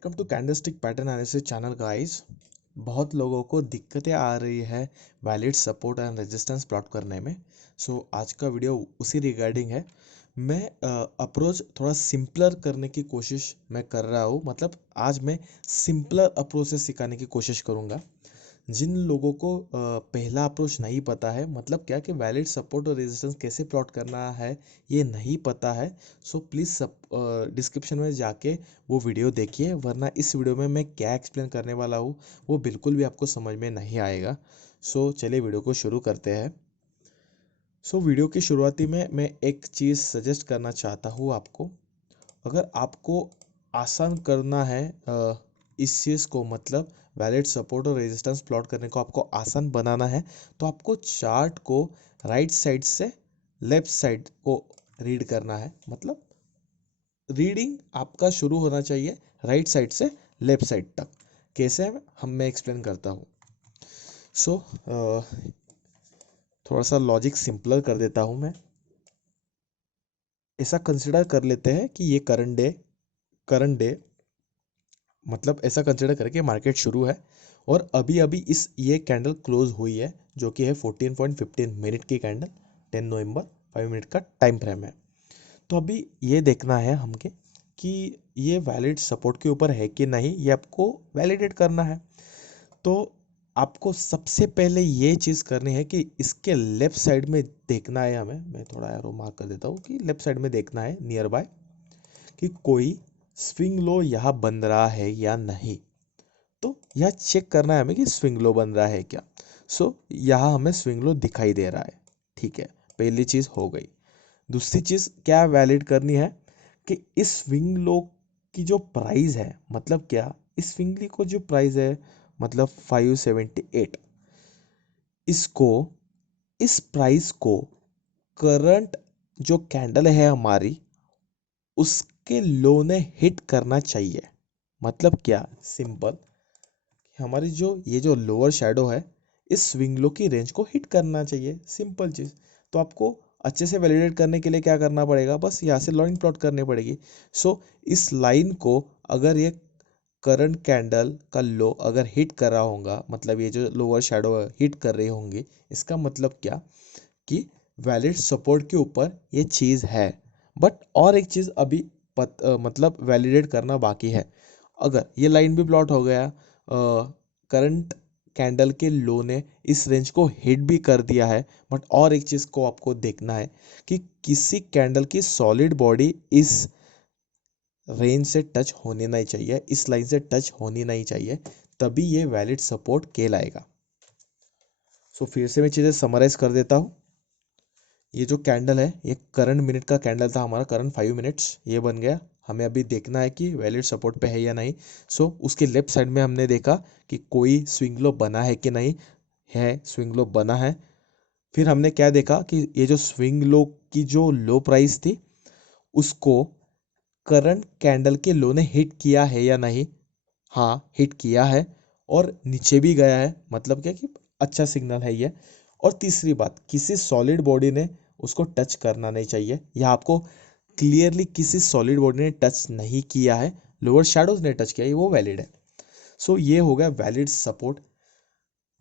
Welcome to candlestick pattern analysis channel guys. बहुत लोगों को दिक्कतें आ रही है valid support and resistance plot करने में। आज का वीडियो उसी रिगार्डिंग है। मैं अप्रोच थोड़ा सिंपलर करने की कोशिश मैं कर रहा हूँ। मतलब आज मैं सिंपलर अप्रोच से सिखाने की कोशिश करूँगा। जिन लोगों को पहला अप्रोच नहीं पता है, मतलब क्या कि वैलिड सपोर्ट और रेजिस्टेंस कैसे प्लॉट करना है, ये नहीं पता है। सो प्लीज़ डिस्क्रिप्शन में जाके वो वीडियो देखिए, वरना इस वीडियो में मैं क्या एक्सप्लेन करने वाला हूँ वो बिल्कुल भी आपको समझ में नहीं आएगा। चलिए वीडियो को शुरू करते हैं। वीडियो की शुरुआती में मैं एक चीज़ सजेस्ट करना चाहता हूँ आपको। अगर आपको आसान करना है इस चीज़ को, मतलब वैलिड सपोर्ट और रेजिस्टेंस प्लॉट करने को आपको आसान बनाना है, तो आपको चार्ट को राइट साइड से लेफ्ट साइड को रीड करना है। मतलब रीडिंग आपका शुरू होना चाहिए राइट साइड से लेफ्ट साइड तक। कैसे मैं एक्सप्लेन करता हूँ। सो थोड़ा सा लॉजिक सिंपलर कर देता हूँ मैं। ऐसा कंसिडर कर लेते हैं कि ये करंट डे मतलब ऐसा कंसिडर करके मार्केट शुरू है और अभी अभी ये कैंडल क्लोज हुई है, जो कि है 14.15 मिनट की कैंडल। 10 नवंबर 5 मिनट का टाइम फ्रेम है। तो अभी ये देखना है हमके कि ये वैलिड सपोर्ट के ऊपर है कि नहीं, ये आपको वैलिडेट करना है। तो आपको सबसे पहले ये चीज़ करनी है कि इसके लेफ्ट साइड में देखना है हमें। मैं थोड़ा एरो मार्क कर देता हूँ कि लेफ्ट साइड में देखना है नियर बाय कि कोई स्विंग लो यहाँ बन रहा है या नहीं। तो यह चेक करना है हमें कि स्विंग लो बन रहा है क्या। यहाँ हमें स्विंग लो दिखाई दे रहा है। ठीक है, पहली चीज़ हो गई। दूसरी चीज़ क्या वैलिड करनी है कि इस स्विंग लो की जो प्राइस है, मतलब क्या, इस स्विंग लो को जो प्राइस है मतलब 578, इसको इस प्राइस को करंट जो कैंडल है हमारी उसके लो ने हिट करना चाहिए। मतलब क्या, सिंपल, हमारी जो ये जो लोअर शैडो है इस स्विंग लो की रेंज को हिट करना चाहिए। सिंपल चीज़। तो आपको अच्छे से वैलिडेट करने के लिए क्या करना पड़ेगा, बस यहाँ से लाइन प्लॉट करनी पड़ेगी। इस लाइन को अगर ये करंट कैंडल का लो अगर हिट कर रहा होगा, मतलब ये जो लोअर शैडो हिट कर रहे होंगे, इसका मतलब क्या कि वैलिड सपोर्ट के ऊपर ये चीज़ है। बट और एक चीज़ अभी मतलब वैलिडेट करना बाकी है। अगर ये लाइन भी प्लॉट हो गया, करंट कैंडल के लो ने इस रेंज को हिट भी कर दिया है, बट और एक चीज़ को आपको देखना है कि किसी कैंडल की सॉलिड बॉडी इस रेंज से टच होनी नहीं चाहिए, इस लाइन से टच होनी नहीं चाहिए, तभी ये वैलिड सपोर्ट कहलाएगा। फिर से मैं चीज़ें समराइज कर देता हूँ। ये जो कैंडल है ये करंट मिनट का कैंडल था हमारा, करंट 5 मिनट्स ये बन गया। हमें अभी देखना है कि वैलिड सपोर्ट पे है या नहीं। उसके लेफ्ट साइड में हमने देखा कि कोई स्विंग लो बना है कि नहीं है, स्विंग लो बना है। फिर हमने क्या देखा कि ये जो स्विंग लो की जो लो प्राइस थी उसको करंट कैंडल के लो ने हिट किया है या नहीं। हाँ, हिट किया है और नीचे भी गया है, मतलब क्या कि अच्छा सिग्नल है ये। और तीसरी बात, किसी सॉलिड बॉडी ने उसको टच करना नहीं चाहिए। यह आपको क्लियरली किसी सॉलिड बॉडी ने टच नहीं किया है, लोअर शैडोज ने टच किया है, वो वैलिड है। ये हो गया वैलिड सपोर्ट।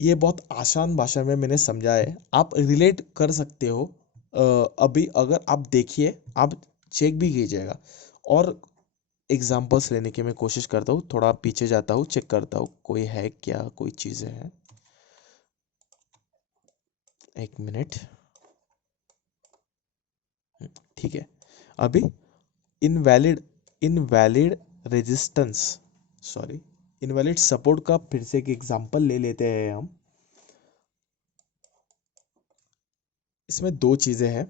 ये बहुत आसान भाषा में मैंने समझा है, आप रिलेट कर सकते हो। अभी अगर आप देखिए, आप चेक भी कीजिएगा और एग्जाम्पल्स लेने की मैं कोशिश करता हूँ। थोड़ा पीछे जाता हूँ, चेक करता हूँ कोई है क्या, कोई चीज़ें हैं। एक मिनट। ठीक है। अभी invalid invalid resistance, sorry, invalid support का फिर से एक एग्जांपल ले लेते हैं हम। इसमें दो चीज़ें हैं।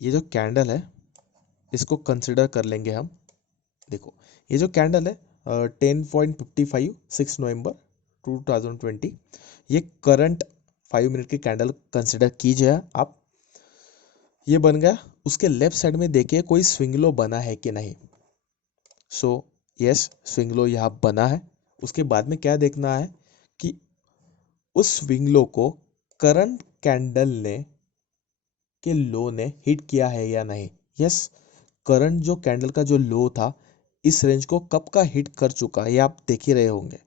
ये जो कैंडल है इसको कंसिडर कर लेंगे हम। देखो, ये जो कैंडल है 10.55 6 नवंबर 2020, ये करंट 5 मिनट की कैंडल कंसिडर कीजिए आप। ये बन गया। उसके लेफ्ट साइड में देखिए कोई स्विंग लो बना है कि नहीं। यस, स्विंग लो यहाँ बना है। उसके बाद में क्या देखना है कि उस स्विंग लो को करंट कैंडल ने के लो ने हिट किया है या नहीं। यस, करंट जो कैंडल का जो लो था इस रेंज को कब का हिट कर चुका है, ये आप देख ही रहे होंगे।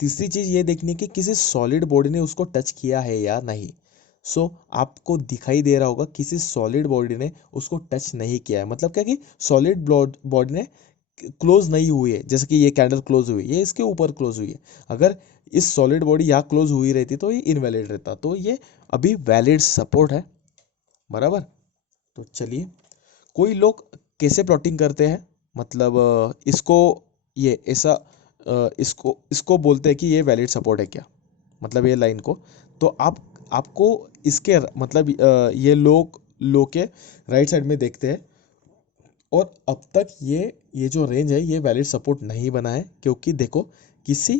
तीसरी चीज ये देखनी है कि किसी सॉलिड बॉडी ने उसको टच किया है या नहीं। सो आपको दिखाई दे रहा होगा किसी सॉलिड बॉडी ने उसको टच नहीं किया है, मतलब क्या कि सॉलिड बॉडी ने क्लोज नहीं हुई है। जैसे कि ये कैंडल क्लोज हुई, ये इसके ऊपर क्लोज हुई है। अगर इस सॉलिड बॉडी यहाँ क्लोज हुई रहती तो ये इनवैलिड रहता, तो ये अभी वैलिड सपोर्ट है, बराबर। तो चलिए, कोई लोग कैसे प्लॉटिंग करते हैं, मतलब इसको ये ऐसा इसको इसको बोलते हैं कि ये वैलिड सपोर्ट है क्या, मतलब ये लाइन को। तो आपको इसके मतलब ये लो के राइट साइड में देखते हैं, और अब तक ये जो रेंज है ये वैलिड सपोर्ट नहीं बना है, क्योंकि देखो किसी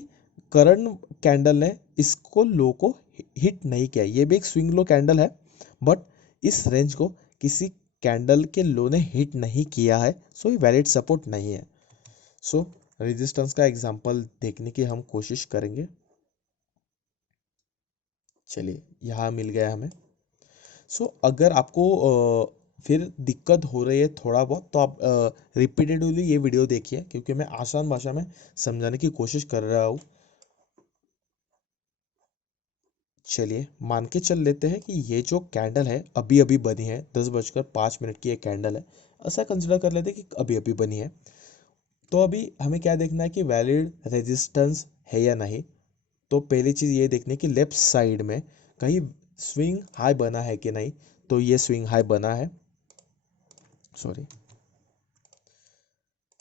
करंट कैंडल ने इसको लो को हिट नहीं किया। ये भी एक स्विंग लो कैंडल है, बट इस रेंज को किसी कैंडल के लो ने हिट नहीं किया है, सो ये वैलिड सपोर्ट नहीं है। सो रेजिस्टेंस का एग्जांपल देखने की हम कोशिश करेंगे। चलिए, यहाँ मिल गया हमें। सो अगर आपको फिर दिक्कत हो रही है थोड़ा बहुत, तो आप रिपीटेडली ये वीडियो देखिए, क्योंकि मैं आसान भाषा में समझाने की कोशिश कर रहा हूँ। चलिए, मान के चल लेते हैं कि ये जो कैंडल है अभी अभी बनी है, 10:05 की ये कैंडल है। ऐसा कंसिडर कर लेते हैं कि अभी अभी बनी है। तो अभी हमें क्या देखना है कि वैलिड रेजिस्टेंस है या नहीं। तो पहली चीज़ ये देखनी है कि लेफ्ट साइड में कहीं स्विंग हाई बना है कि नहीं। तो ये स्विंग हाई बना है, सॉरी,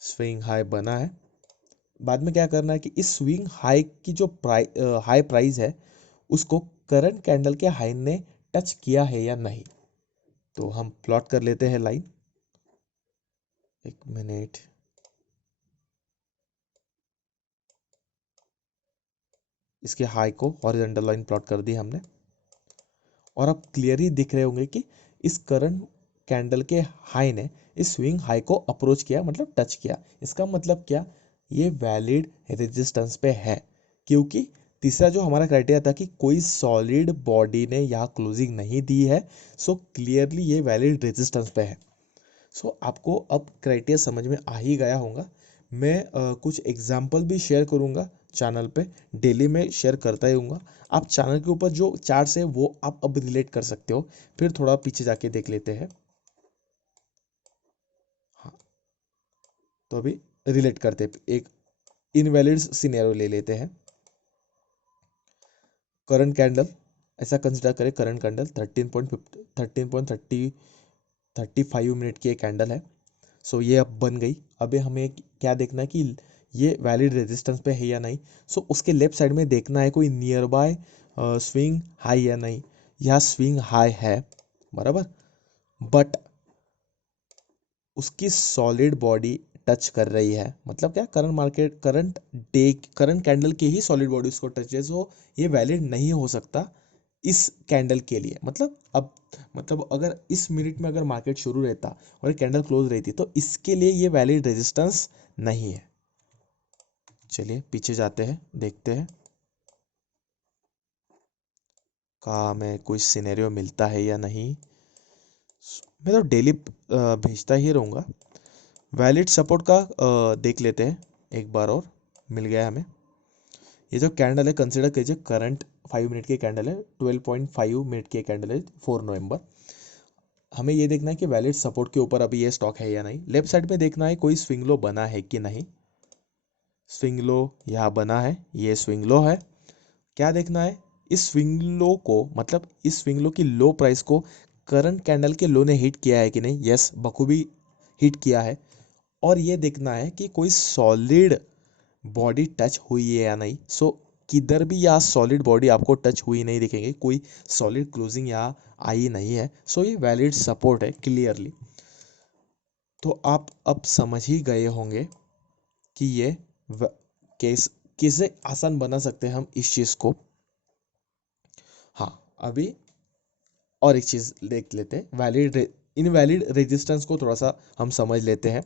स्विंग हाई बना है। बाद में क्या करना है कि इस स्विंग हाई की जो हाई प्राइस है उसको करंट कैंडल के हाई ने टच किया है या नहीं। तो हम प्लॉट कर लेते हैं लाइन, एक मिनट। इसके हाई को हॉरिजॉन्टल लाइन प्लॉट कर दी हमने, और अब क्लियरली दिख रहे होंगे कि इस करंट कैंडल के हाई ने इस स्विंग हाई को अप्रोच किया, मतलब टच किया। इसका मतलब क्या, ये वैलिड रेजिस्टेंस पे है, क्योंकि तीसरा जो हमारा क्राइटेरिया था कि कोई सॉलिड बॉडी ने यहाँ क्लोजिंग नहीं दी है, सो क्लियरली ये वैलिड रेजिस्टेंस पे है। सो आपको अब क्राइटेरिया समझ में आ ही गया होगा। मैं कुछ एग्जाम्पल भी शेयर करूँगा चैनल पे, डेली में शेयर करता ही हूँगा। आप चैनल के ऊपर जो चार्ट्स है वो आप अब रिलेट कर सकते हो। फिर थोड़ा पीछे जाके देख लेते हैं। हाँ, तो अभी रिलेट करते हैं, एक इनवैलिड सिनेरियो ले लेते हैं। करंट कैंडल, ऐसा कंसिडर करें करंट कैंडल 13.35 मिनट की एक कैंडल है। सो ये अब बन गई। अभी हमें क्या देखना है कि ये वैलिड रेजिस्टेंस पे है या नहीं। सो उसके लेफ्ट साइड में देखना है कोई नियर बाय स्विंग हाई या नहीं। यह स्विंग हाई है, बराबर, बट उसकी सॉलिड बॉडी टच कर रही है। मतलब क्या, करंट कैंडल की ही सॉलिड बॉडी उसको टच है, सो ये वैलिड नहीं हो सकता इस कैंडल के लिए। मतलब अगर इस मिनट में अगर मार्केट शुरू रहता और कैंडल क्लोज रहती तो इसके लिए ये वैलिड रेजिस्टेंस नहीं है। चलिए पीछे जाते हैं, देखते हैं का हमें कोई सिनेरियो मिलता है या नहीं। मैं तो डेली भेजता ही रहूँगा। वैलिड सपोर्ट का देख लेते हैं एक बार और। मिल गया हमें। ये जो कैंडल है कंसिडर कीजिए करंट 5 मिनट की कैंडल है, 12.5 मिनट की कैंडल है, 4 नवंबर। हमें ये देखना है कि वैलिड सपोर्ट के ऊपर अभी ये स्टॉक है या नहीं। लेफ्ट साइड में देखना है कोई स्विंग लो बना है कि नहीं। स्विंग लो यहाँ बना है, ये स्विंग लो है। क्या देखना है, इस स्विंग लो को, मतलब इस स्विंग लो की लो प्राइस को करंट कैंडल के लो ने हिट किया है कि नहीं। यस, बखूबी हिट किया है। और ये देखना है कि कोई सॉलिड बॉडी टच हुई है या नहीं। सो किधर भी यहाँ सॉलिड बॉडी आपको टच हुई नहीं दिखेंगे, कोई सॉलिड क्लोजिंग यहाँ आई नहीं है। सो ये वैलिड सपोर्ट है क्लियरली। तो आप अब समझ ही गए होंगे कि ये केस कैसे आसान बना सकते हैं हम इस चीज़ को। हाँ, अभी और एक चीज़ देख लेते हैं, इनवैलिड रेजिस्टेंस को थोड़ा सा हम समझ लेते हैं।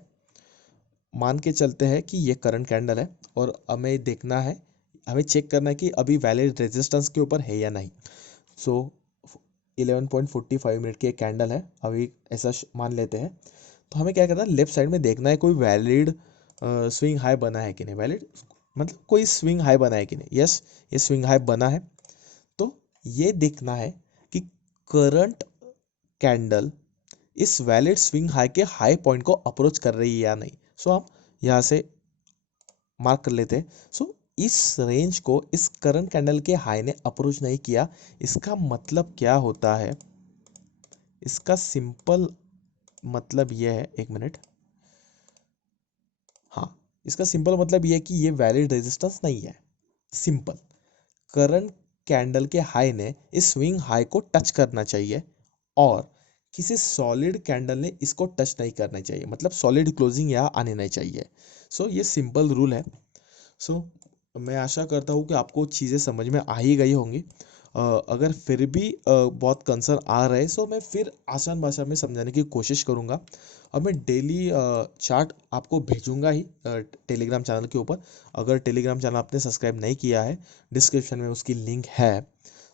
मान के चलते हैं कि ये करंट कैंडल है, और हमें देखना है, हमें चेक करना है कि अभी वैलिड रेजिस्टेंस के ऊपर है या नहीं। सो 11.45 मिनट की एक कैंडल है अभी, ऐसा मान लेते हैं। तो हमें क्या करना है, लेफ्ट साइड में देखना है कोई वैलिड स्विंग हाई बना है कि नहीं, वैलिड मतलब कोई स्विंग हाई बना है कि नहीं। यस, ये स्विंग हाई बना है। तो ये देखना है कि करंट कैंडल इस वैलिड स्विंग हाई के हाई पॉइंट को अप्रोच कर रही है या नहीं। सो हम यहाँ से मार्क कर लेते हैं। सो इस रेंज को इस करंट कैंडल के हाई ने अप्रोच नहीं किया। इसका मतलब क्या होता है, इसका सिंपल मतलब यह है, एक मिनट, हाँ, इसका सिंपल मतलब यह है कि ये वैलिड रेजिस्टेंस नहीं है। सिंपल, करंट कैंडल के हाई ने इस स्विंग हाई को टच करना चाहिए और किसी सॉलिड कैंडल ने इसको टच नहीं करना चाहिए, मतलब सॉलिड क्लोजिंग यहाँ आने नहीं चाहिए। सो ये सिंपल रूल है। सो मैं आशा करता हूँ कि आपको चीज़ें समझ में आ ही गई होंगी। अगर फिर भी बहुत कंसर्न आ रहे सो मैं फिर आसान भाषा में समझाने की कोशिश करूँगा। और मैं डेली चार्ट आपको भेजूँगा ही टेलीग्राम चैनल के ऊपर। अगर टेलीग्राम चैनल आपने सब्सक्राइब नहीं किया है, डिस्क्रिप्शन में उसकी लिंक है।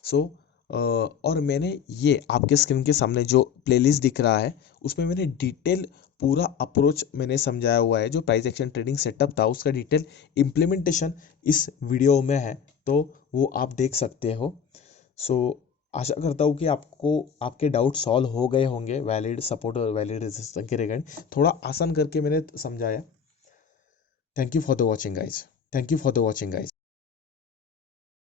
सो और मैंने ये आपके स्क्रीन के सामने जो प्लेलिस्ट दिख रहा है उसमें मैंने डिटेल पूरा अप्रोच मैंने समझाया हुआ है। जो प्राइस एक्शन ट्रेडिंग सेटअप था उसका डिटेल इम्प्लीमेंटेशन इस वीडियो में है, तो वो आप देख सकते हो। सो आशा करता हूँ कि आपको आपके डाउट सॉल्व हो गए होंगे वैलिड सपोर्ट और वैलिड रेजिस्टेंस के रिगार्डिंग। थोड़ा आसान करके मैंने समझाया। Thank you for the watching guys. Thank you for the watching guys.